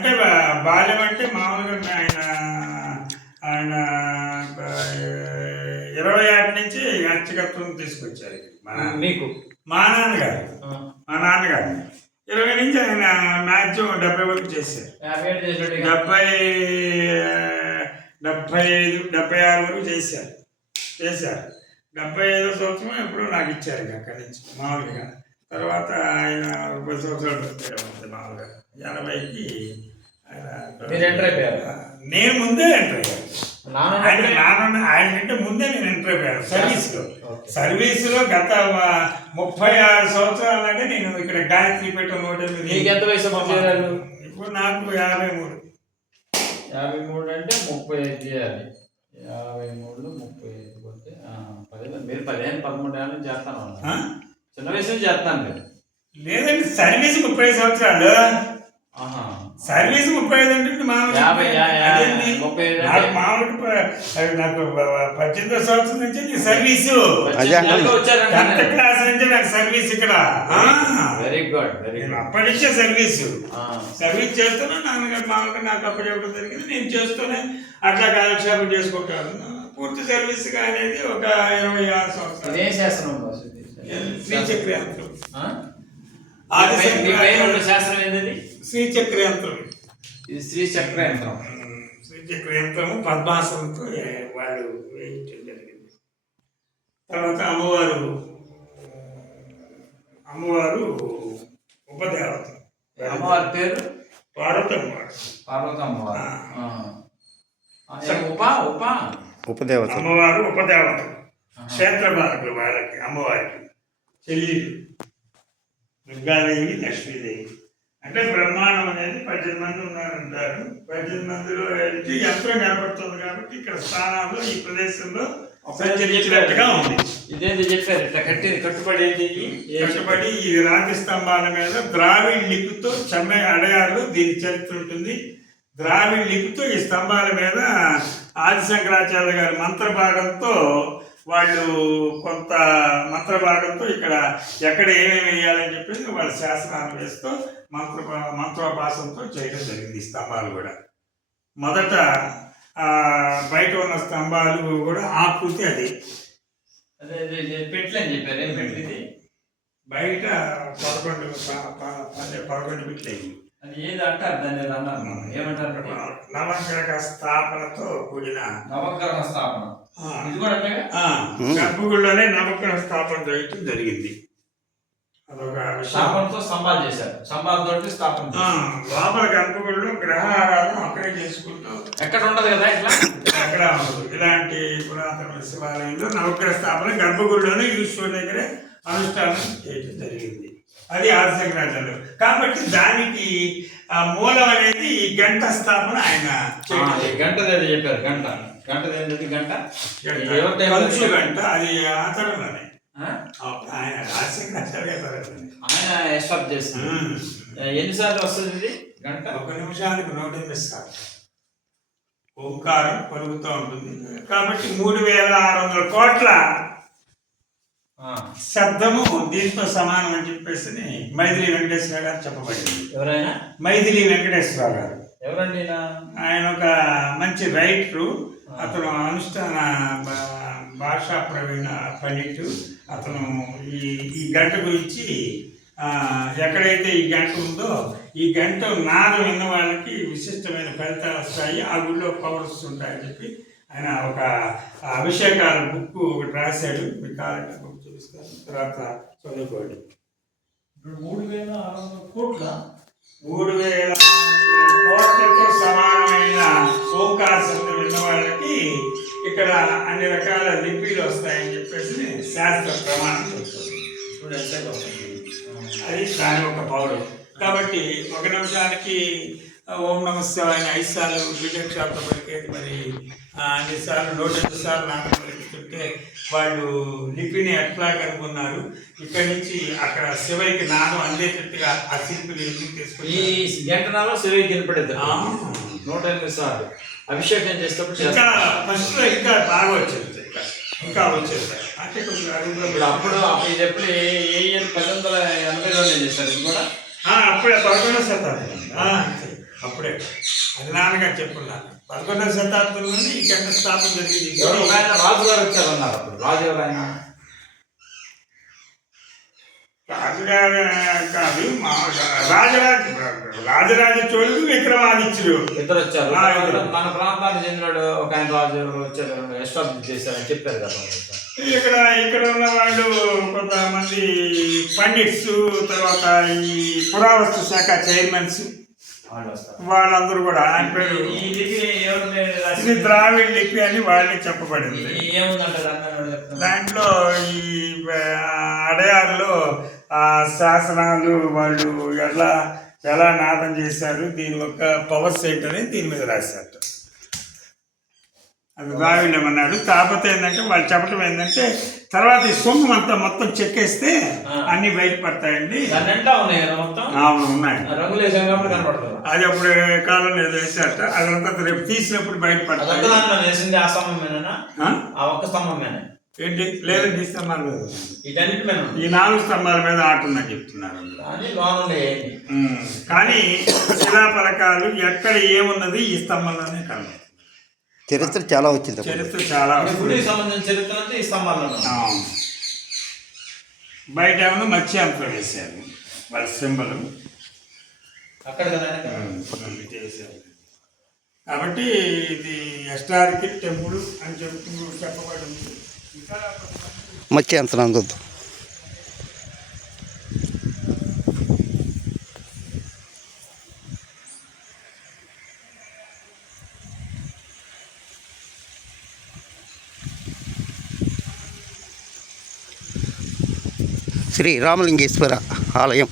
అంటే బాల్యం అంటే మామూలుగా ఆయన ఆయన 26 నుంచి అర్చకత్వం తీసుకొచ్చారు మీకు. మా నాన్నగారు 20 నుంచి ఆయన మ్యాక్సిమం 70 వరకు చేశారు. 76 వరకు చేశారు. 75వ సంవత్సరం ఎప్పుడో నాకు ఇచ్చారు అక్కడి నుంచి మామూలుగా. తర్వాత ఆయన 10 సంవత్సరాలు వచ్చారు మామూలుగా. 80కి నేను ముందే ఎంటర్ అయ్యాను. ఆయన కంటే ముందే నేను ఎంటర్ అయిపోయాను సర్వీసులో గత 36 సంవత్సరాలు అంటే నేను ఇక్కడ గాయత్రీపేట ఎంత వయసు? ఇప్పుడు నాకు 53. 53 అంటే 35 చేయాలి. 53 35 పోతే 10. మీరు 15-13 ఏళ్ళ నుంచి చేస్తాను. చిన్న వయసు నుంచి చేస్తాను మీరు. లేదండి, సర్వీస్ 30 సంవత్సరాలు. సర్వీస్ 35 అంటే మామూలుగా నాకు 18వ సంవత్సరం నుంచి సర్వీసు. 10th క్లాస్ నుంచి నాకు సర్వీస్ ఇక్కడ. Very good. నేను అప్పటి నుంచే సర్వీస్ చేస్తున్నా. నాన్నగారు మామూలుగా నాకు అప్పుడు చెప్పడం జరిగింది. నేను చేస్తూనే అట్లా కాలక్షేపం చేసుకుంటాను. పూర్తి సర్వీస్ అనేది ఒక 26 సంవత్సరాలు. శ్రీచక్ర యంత్రం. శాస్త్రం ఏంటది? శ్రీచక్ర యంత్రం. ఇది శ్రీచక్ర యంత్రం. శ్రీచక్ర యంత్రము పద్మాసనంతో వాళ్ళు వేయించడం జరిగింది. తర్వాత అమ్మవారు ఉపదేవత. అమ్మవారి పేరు పార్వతమ్మ. ఉపదేవత. అమ్మవారు ఉపదేవత. క్షేత్ర బాలకులు వాళ్ళకి. అమ్మవారికి చెల్లెలు దుర్గాదేవి, లక్ష్మీదేవి. అంటే బ్రహ్మాండం అనేది 18 మంది ఉన్నారంటారు. 18 మందిలో యంత్రం కనబడుతుంది కాబట్టి ఇక్కడ స్థానాల్లో ఈ ప్రదేశంలో సంచరించినట్టుగా ఉంది. ఇదేంటి చెప్పారు? ఇట్లా కట్టుబడి ఈ రాతి స్తంభాల మీద ద్రావిడ్ లిపితో అడయారులో దీని చరిత్ర ఉంటుంది. ద్రావిడ్ లిపితో ఈ స్తంభాల మీద ఆది శంకరాచార్య గారి మంత్రభాగంతో వాళ్ళు కొంత మంత్రభాగంతో ఇక్కడ ఎక్కడ ఏమేమి వేయాలని చెప్పేసి వాళ్ళ శాసనాలు వేస్తూ మంత్రోపాసనతో చేయడం జరిగింది. ఈ స్తంభాలు కూడా మొదట బయట ఉన్న స్తంభాలు కూడా ఆకృతి అది పెట్టలని చెప్పారు. ఏం పెట్టింది? బయట 11 పెట్లు అయ్యి. అది ఏది అంటారు దాన్ని? ఏమంటారు? నవగ్రహ స్థాపనతో కూడిన నవగ్రహ స్థాపన. ఇది కూడా గర్భగుడిలోనే నవగ్రహ స్థాపన చేయటం జరిగింది. అదొక స్థాపనతో స్తంభాలు చేశారు. స్తంభాలతో స్థాపన లోపల గర్భగుడిలో గ్రహారాధన అక్కడే చేసుకుంటూ ఎక్కడ ఉండదు కదా, ఇట్లా ఎక్కడ ఉండదు. ఇలాంటి పురాతన శివాలయంలో నవగ్రహ స్థాపన గర్భగుడిలోనే ఈశ్వరుడి దగ్గరే అనుష్ఠానం చేయడం జరిగింది. అది ఆది శంకరాచార్యులు. కాబట్టి దానికి మూలం అనేది ఈ గంట స్థాపన ఆయన గంట చెప్పారు. గంట కంచు గంట అది ఆచరణలోనే ఆయన ఆది శంకరాచార్య ఆయన ఎస్టాప్ చేస్తారు. ఎన్నిసార్లు వస్తుంది ఇది గంట? 1 నిమిషానికి 108 సార్లు ఓంకారం పలుకుతూ ఉంటుంది. కాబట్టి 3600 కోట్ల శబ్దము దీంతో సమానం అని చెప్పేసి మైథిలి వెంకటేశ్వర గారు చెప్పబడింది. ఎవరైనా? మైథిలి వెంకటేశ్వర గారు. ఎవరండి? ఆయన ఒక మంచి రైటరు. అతను అనుష్ఠాన భాషా ప్రవీణ పండిట్టు. అతను ఈ గంట గురించి ఎక్కడైతే ఈ గంట ఉందో ఈ గంట నాదం విన్న వాళ్ళకి విశిష్టమైన ఫలితాలు వస్తాయి, ఆ గుళ్ళో పవర్స్ ఉంటాయని చెప్పి ఆయన ఒక అభిషేకాల బుక్ ఒకటి రాశాడు. మీకు కావాలంటే బుక్ చూపిస్తాను, తర్వాత చదువుకోండి. 3600 కోట్ల 3000 కోట్లతో సమానమైన ఓంకార శబ్దం విన్న వాళ్ళకి ఇక్కడ అన్ని రకాల లిపిలు వస్తాయని చెప్పేసి శాస్త్ర ప్రమాణం చెప్తుంది. అది దాని ఒక పౌరం. కాబట్టి 1 నిమిషానికి ఓం నమ శివాయ 5 సార్లు బీటెక్ షాప్లో పలికేది. మరి అన్ని సార్లు 108 సార్లు నాకు పలుకుతుంటే వాళ్ళు లిపిని ఎట్లా కనుగొన్నారు? ఇక్కడి నుంచి అక్కడ శివయ్యకి నాదం అందేటట్టుగా ఆ శిల్పులు ఎందుకు తీసుకుని ఈ గంటనాలో శివయ్యకి వినపడేది 108 సార్లు అభిషేకం చేసేటప్పుడు. ఇంకా ఫస్ట్లో ఇంకా బాగా వచ్చేది, ఇంకా వచ్చేది. అంటే కొంచెం అప్పుడు ఇది ఎప్పుడు 1880లో చేస్తారు. ఇది కూడా అప్పుడే 11వ శతాబ్దం. అంతే అప్పుడే అది నాన్నగారు చెప్పున్నారు. 11వ శతాబ్దంలోనే ఈ గంట స్థాపన జరిగింది. ఒక ఆయన రాజు గారు వచ్చారన్నారు. అప్పుడు రాజు ఎవరు ఆయన? రాజుగారు కాదు, రాజరాజ చోళుడు, విక్రమాదిత్యుడు ఇద్దరు వచ్చారు. మన ప్రాంతానికి చెందినాడు ఒక ఆయన రాజు ఎవరు వచ్చారు, ఎస్టాబ్లిష్ చేశారని చెప్పారు కదా. ఇక్కడ ఉన్న వాళ్ళు కొంతమంది పండిట్స్, తర్వాత ఈ పురావస్తు శాఖ చైర్మన్స్ వాళ్ళందరూ కూడా ఆయన పేరు ఇది ద్రావిడ్ లిపి అని వాళ్ళే చెప్పబడింది. దాంట్లో ఈ అడయారులో ఆ శాసనాలు వాళ్ళు ఎలా నాదం చేశారు, దీని యొక్క పవర్స్ ఏంటని దీని మీద రాశారు. అది ద్రావిడ్యం అన్నాడు. కాకపోతే ఏంటంటే వాళ్ళు చెప్పడం ఏంటంటే తర్వాత ఈ సొమ్ము అంతా మొత్తం చెక్కేస్తే అన్ని బయటపడతాయండి. అవును ఉన్నాయి. అది అప్పుడు కాలంలో ఏదో వేసారట. అదంతా రేపు తీసినప్పుడు బయటపడతాయి. ఏంటి లేదండి, ఈ స్తంభాల మీద ఈ 4 స్తంభాల మీద ఆట ఉందని చెప్తున్నారు. కానీ శిలాఫలకాలు ఎక్కడ ఏమున్నది ఈ స్తంభంలోనే కనబడుతుంది. చరిత్ర చాలా వచ్చింది. చరిత్ర చాలా సంబంధించిన చరిత్ర అంటే ఈ స్తంభాల్లో బయట ఏమన్నా మత్స్యాంశం వేశారు వాళ్ళ సింబల్ అక్కడ చేశారు. కాబట్టి ఇది హిస్టారికల్ టెంపుల్ అని చెప్పబడి ఉంది. ఇంకా మత్స్యాంతరం శ్రీ రామలింగేశ్వర ఆలయం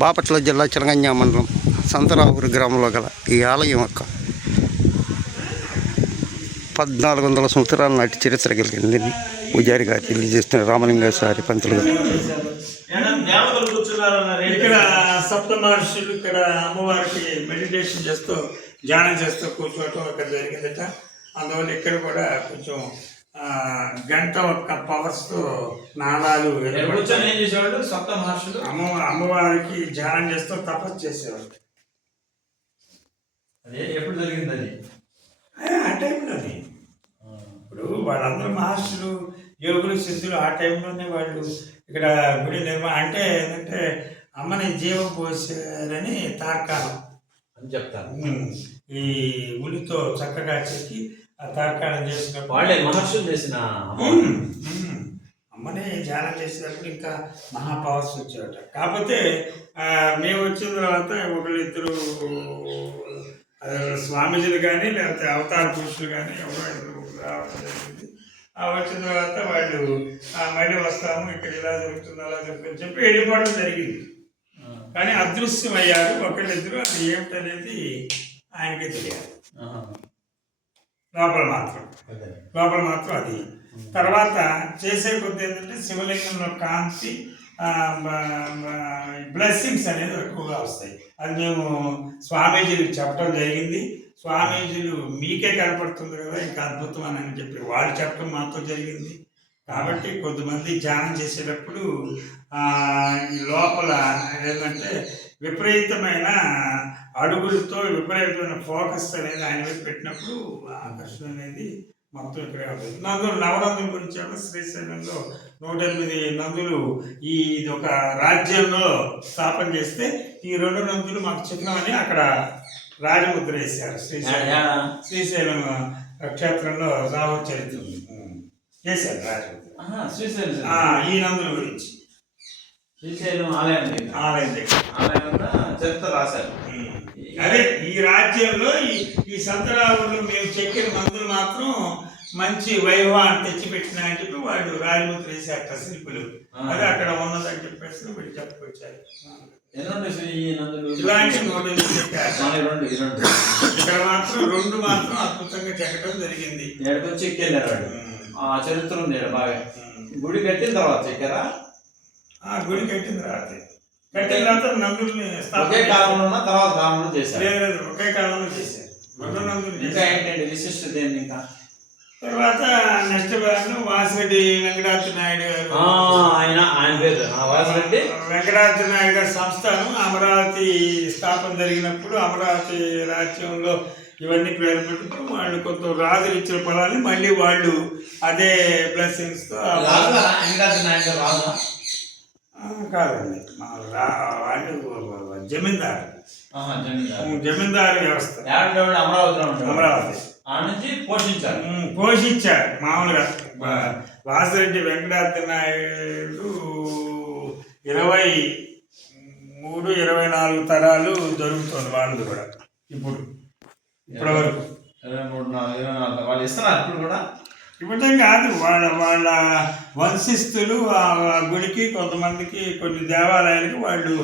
బాపట్ల జిల్లా చిలగంజ మండలం సంతరావురు గ్రామంలో గల ఈ ఆలయం యొక్క 1400 సంవత్సరాల నాటి చరిత్ర కలిగిందని పూజారి గారు తెలియజేస్తున్న రామలింగేశ్వరి పంతులు గారు. ఇక్కడ సప్త మహర్షులు ఇక్కడ అమ్మవారికి మెడిటేషన్ చేస్తూ ధ్యానం చేస్తూ కూర్చోవటం అక్కడ జరిగిందట. అందువల్ల ఇక్కడ కూడా కొంచెం గంట ఒక్క పవర్స్ తో నాదాలు అమ్మవారికి ధ్యానం చేస్తూ తపస్సు చేసేవాడు. ఎప్పుడు జరిగింది అది? ఆ టైంలో ఇప్పుడు వాళ్ళందరూ మహర్షులు, యోగులు, సిద్ధులు ఆ టైంలోనే వాళ్ళు ఇక్కడ గుడి నిర్మాణం అంటే ఏంటంటే అమ్మని జీవం పోసారని తార్కాణం అని చెప్తారు. ఈ ఉలితో చక్కగా చెక్కి ఆ తార్కాణం చేసినప్పుడు వాళ్ళే మహర్షులు చేసిన అమ్మని ధ్యానం చేసినప్పుడు ఇంకా మహాపవర్స్ వచ్చేవాట. కాకపోతే మేము వచ్చిన తర్వాత ఒకళ్ళిద్దరు స్వామీజీలు కానీ లేకపోతే అవతార పురుషులు కానీ ఎవరో రావడం జరిగింది. వచ్చిన తర్వాత వాళ్ళు మళ్ళీ వస్తాము, ఇక్కడ ఇలా జరుగుతుంది అలా జరుగుతుంది చెప్పి వెళ్ళిపోవడం జరిగింది. కానీ అదృశ్యం అయ్యారు ఒకళ్ళిద్దరు. అది ఏమిటనేది ఆయనకే తెలియాలి. లోపల మాత్రం అది. తర్వాత చేసే కొద్ది ఏంటంటే శివలింగంలో కాంతి బ్లెస్సింగ్స్ అనేది ఎక్కువగా వస్తాయి. అది మేము స్వామీజీలు చెప్పడం జరిగింది. స్వామీజీలు మీకే కనపడుతుంది కదా ఇంకా అద్భుతం అని చెప్పి వాళ్ళు చెప్పడం మాతో జరిగింది. కాబట్టి కొంతమంది ధ్యానం చేసేటప్పుడు లోపల ఏంటంటే విపరీతమైన అడుగులతో విపరీతమైన ఫోకస్ అనేది ఆయన మీద పెట్టినప్పుడు ఆకర్షణ అనేది మొత్తం ఇక్కడే ఉంటుంది. నవనందుల గురించి శ్రీశైలంలో 108 నందులు ఈ ఒక రాజ్యంలో స్థాపన చేస్తే ఈ 2 నందులు మాకు చిహ్నమని అక్కడ రాజముద్ర వేశారు. శ్రీశైలం క్షేత్రంలో రావ చరిత్ర చేశారు రాజముద్ర ఈ నందుల గురించి. శ్రీశైలం ఆలయం చరిత్ర రాశారు. అదే ఈ రాజ్యంలో ఈ సంతరావులు మేము చెక్కిన మందులు మాత్రం మంచి వైభవాన్ని తెచ్చిపెట్టిన అని చెప్పి వాళ్ళు రాజముద్ర వేసారు శిల్పులు. అదే అక్కడ ఉన్నదని చెప్పేసి వీళ్ళు చెప్పుకొచ్చారు. ఇలాంటి 108 చెక్కారు. ఇక్కడ మాత్రం 2 మాత్రం అద్భుతంగా చెక్కడం జరిగింది. చెక్కెళ్ళారు. ఆ చరిత్ర ఉంది బాగా. గుడి కట్టిన తర్వాత చెక్కారా? గుడి కట్టిన తర్వాత నందుల్ని ఒకే కాలంలో తర్వాత కాలంలో చేశారు. లేదు ఒకే కాలంలో చేశారు. 2 నందులు. ఇంకా ఏంటంటే విశిష్టత ఏంటి? ఇంకా తర్వాత నెక్స్ట్ వాసిరెడ్డి వెంకటాద్రి నాయుడు గారు, ఆయన పేరు వాసిరెడ్డి వెంకటాద్రి నాయుడు గారి సంస్థానం అమరావతి స్థాపన జరిగినప్పుడు అమరావతి రాజ్యంలో ఇవన్నీ పేరు పెట్టుకుని వాళ్ళు కొంత రాజులు ఇచ్చిన పొలాన్ని మళ్ళీ వాళ్ళు అదే బ్లెస్సింగ్స్తో కాదండి వాళ్ళు జమీందారు వ్యవస్థ అమరావతి పోషించారు మామూలుగా. వాసిరెడ్డి వెంకటాద్రి నాయుడు 23-24 తరాలు జరుగుతుంది వాళ్ళది కూడా ఇప్పటి వరకు. 23-24 వాళ్ళు ఇస్తున్నారు ఇప్పుడు కూడా. ఇప్పుడే కాదు, వాళ్ళ వంశస్థులు ఆ గుడికి కొంతమందికి కొన్ని దేవాలయాలకి వాళ్ళు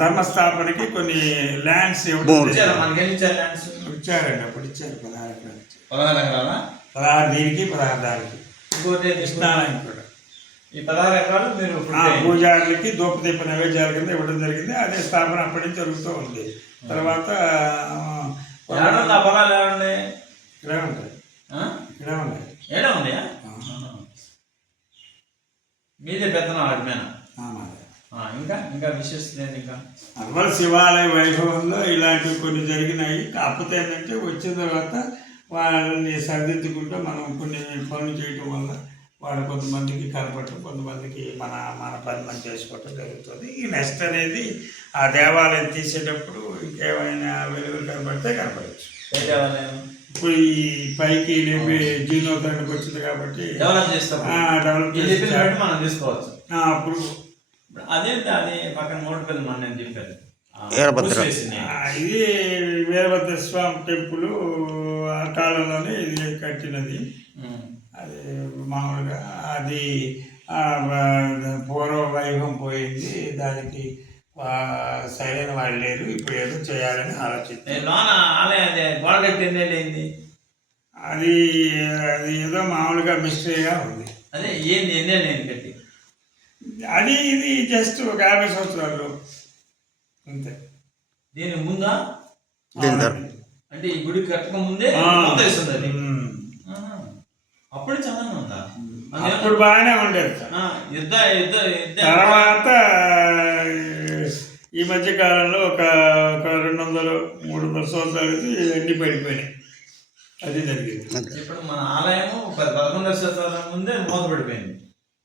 ధర్మస్థాపనకి కొన్ని ల్యాండ్స్ ఇచ్చారండి. అప్పుడు ఇచ్చారు 16 ఎకరాలు. 16 దీనికి 16 దానికి. కృష్ణాలయం కూడా ఈ 16 ఎకరాలు మీరు పూజారులకి ధూపదీప నైవేద్యాల కింద ఇవ్వడం జరిగింది. అదే స్థాపన అప్పటి నుంచి జరుగుతూ ఉంది. తర్వాత ఇక్కడే ఉంటాయి. ఏడా ఉన్నాయా? మీదే పెద్దనా అడ్మేనా? ఇంకా ఇంకా విశేషత ఇంకా అవ్వల శివాలయ వైభవంలో ఇలాంటివి కొన్ని జరిగినాయి. కాకపోతే ఏంటంటే వచ్చిన తర్వాత వాళ్ళని సరిదిద్దుకుంటూ మనం కొన్ని పనులు చేయటం వల్ల వాళ్ళు కొంతమందికి కనపడటం, కొంతమందికి మన పని మనం చేసుకోవటం జరుగుతుంది. ఈ నెక్స్ట్ అనేది ఆ దేవాలయం తీసేటప్పుడు ఇంకేమైనా వెలుగులు కనపడితే కనపడవచ్చు. ఇప్పుడు ఈ పైకి లేపి జీర్ణోద్ధరణకు వచ్చింది కాబట్టి డెవలప్ చేస్తాం, మనం తీసుకోవచ్చు. అప్పుడు అదేంటి అది పక్కన మోటుపల్లి మన నేను చెప్పాను ఇది వీరభద్ర స్వామి టెంపుల్ ఆ కాలంలోనే ఇది కట్టినది. అది మామూలుగా అది పూర్వ వైభవం పోయింది. దానికి సరైన వాళ్ళు లేరు. ఇప్పుడు ఏదో చేయాలని ఆలోచిస్తారు. అది అది ఏదో మామూలుగా మిస్టరీగా ఉంది. అదే ఏంది ఎన్నేళ్ళు కట్టి అది ఇది జస్ట్ ఒక 50 సంవత్సరాలు అంతే. దీని ముందా అంటే ఈ గుడి కట్టక ముందే ఇస్తుంది. అప్పుడు చాలా ఉందా? అప్పుడు బాగానే ఉండేది. తర్వాత ఈ మధ్య కాలంలో ఒక 200-300 సంవత్సరాలకి అన్ని పడిపోయినాయి. అది జరిగింది. ఇప్పుడు మన ఆలయం 11వ శతాబ్దం ముందే మూతపడిపోయింది.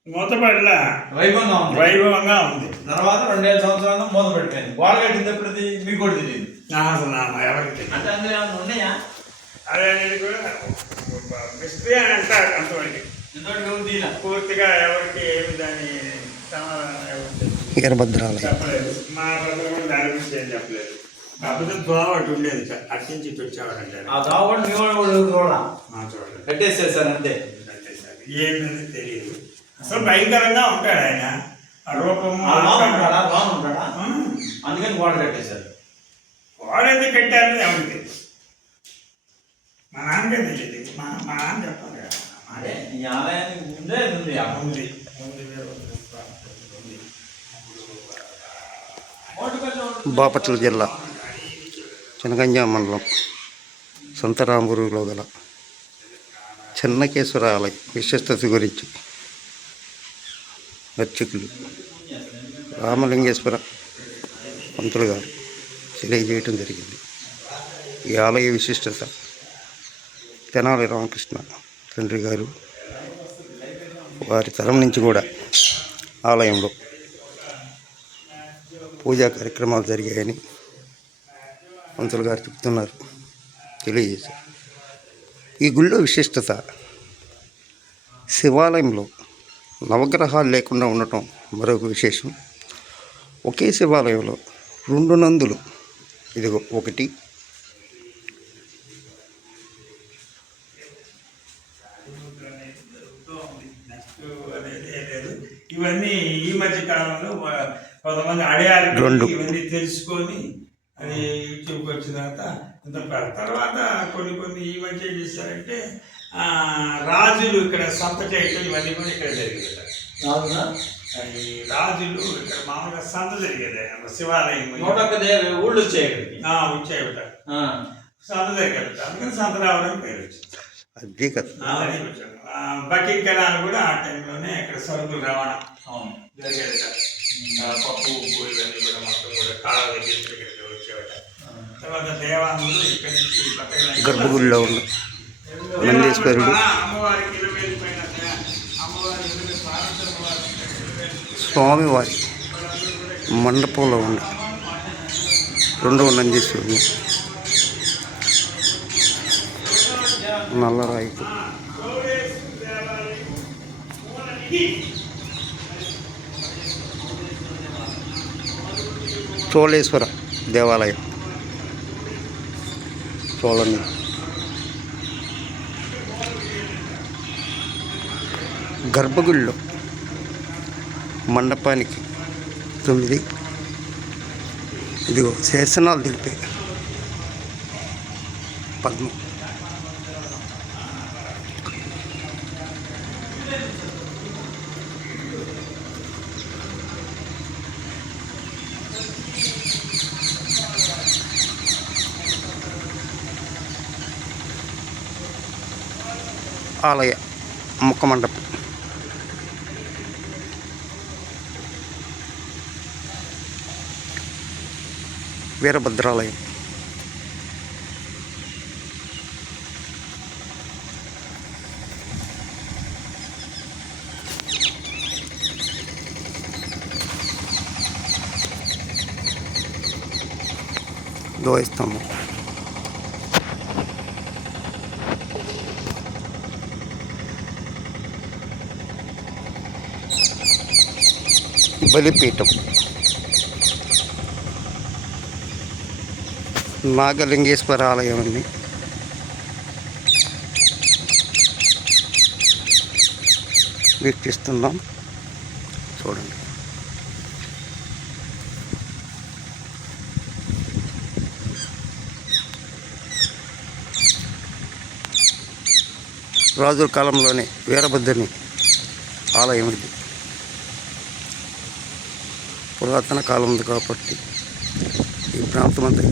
మూతపడలా, వైభవంగా ఉంది. తర్వాత 2000 సంవత్సరాలు మూతపడిపోయింది. గోడ కట్టింది ఎప్పుడుది మీకు కూడా తెలియదు. ఎవరికి అంటే అందులో ఏమైనా ఉన్నాయా? అదే అనేది కూడా మిస్త్రీ అని అంటారు. అంతవరకు పూర్తిగా ఎవరికి ఏమి దాని వీరభద్రాలయం చెప్పలేదు. మా భద్రం కూడా దాని గురించి ఏం చెప్పలేదు. కాకపోతే దోవటి ఉండేది, అట్నుంచి ఇటు వచ్చేవాడంటే ఆ దోవటి మీ వాళ్ళు చూడండి కట్టేసేసారు అంతే. ఏంటనేది తెలియదు. అసలు భయంకరంగా ఉంటాడు ఆయన. ఆ రూపము ఉంటాడా, అందుకని గోడ కట్టేశారు. గోడ ఎందుకు కట్టారని ఎవరికి తెలియదు. మా నాన్నకే తెలియదు. మా నాన్న చెప్పాలి. అదే ఈ ఆలయానికి ముందే ఉంది. బాపట్ల జిల్లా చెనగంజాం మండలం సంతరాంబూరులో గల చెన్నకేశ్వర ఆలయ విశిష్టత గురించి అర్చకులు రామలింగేశ్వర పంతులు గారు తెలియజేయటం జరిగింది. ఈ ఆలయ విశిష్టత తెనాలి రామకృష్ణ తండ్రి గారు వారి తరం నుంచి కూడా ఆలయంలో పూజా కార్యక్రమాలు జరిగాయని పంతులు గారు చెప్తున్నారు, తెలియజేశారు. ఈ గుళ్ళో విశిష్టత శివాలయంలో నవగ్రహాలు లేకుండా ఉండటం మరొక విశేషం. ఒకే శివాలయంలో 2 నందులు, ఇదిగో ఒకటి, ఇవన్నీ ఈ మధ్య కాలంలో కొంతమంది అడయారు ఇవన్నీ తెలుసుకొని అది యూట్యూబ్కి వచ్చిన తర్వాత కొన్ని ఈ మధ్య ఏం చేశారంటే రాజులు ఇక్కడ సంత చేయటం ఇవన్నీ కూడా ఇక్కడ జరిగేది. రాజులు ఇక్కడ మామూలుగా సంత జరిగేది. శివాలయం ఊళ్ళు వచ్చాయి, వచ్చాయి సంత జరిగేది. అందుకని సంత రావడానికి పేరు వచ్చింది. అదే కదా. అది కొంచెం బకింగ్ కెనాల్ కూడా ఆ టైంలోనే ఇక్కడ సరుకులు రవాణా అవును. జరిగేదట. పప్పు ఉప్పు ఇవన్నీ కూడా మొత్తం కూడా కాలువ దగ్గర ఇక్కడికి వచ్చేవట. తర్వాత దేవాంగులు ఇక్కడి నుంచి ఈ పక్కన గర్భగుడిలో ఉన్న నందీశ్వరుడు, అమ్మవారికి 20,000 పైన అమ్మవారి 20,000 పార్వతమ్మ వారికి 20,000 స్వామివారి మండపంలో ఉన్న రెండవ నందీశ్వరుడు నల్లరాయికు చోళేశ్వర దేవాలయం చోళని గర్భగుడిలో మండపానికి 9 ఇదిగో శాసనాలు దిగితే పద్మం ఆలయ ముఖ మండపం వీరభద్రాలయం ధ్వజస్తంభం బలిపీఠం నాగలింగేశ్వర ఆలయం అండి. వీక్షిస్తున్నాం చూడండి. రాజుల కాలంలోనే వీరభద్రుని ఆలయం ఇది. పురాతన కాలం ఉంది కాబట్టి ఈ ప్రాంతం అంతా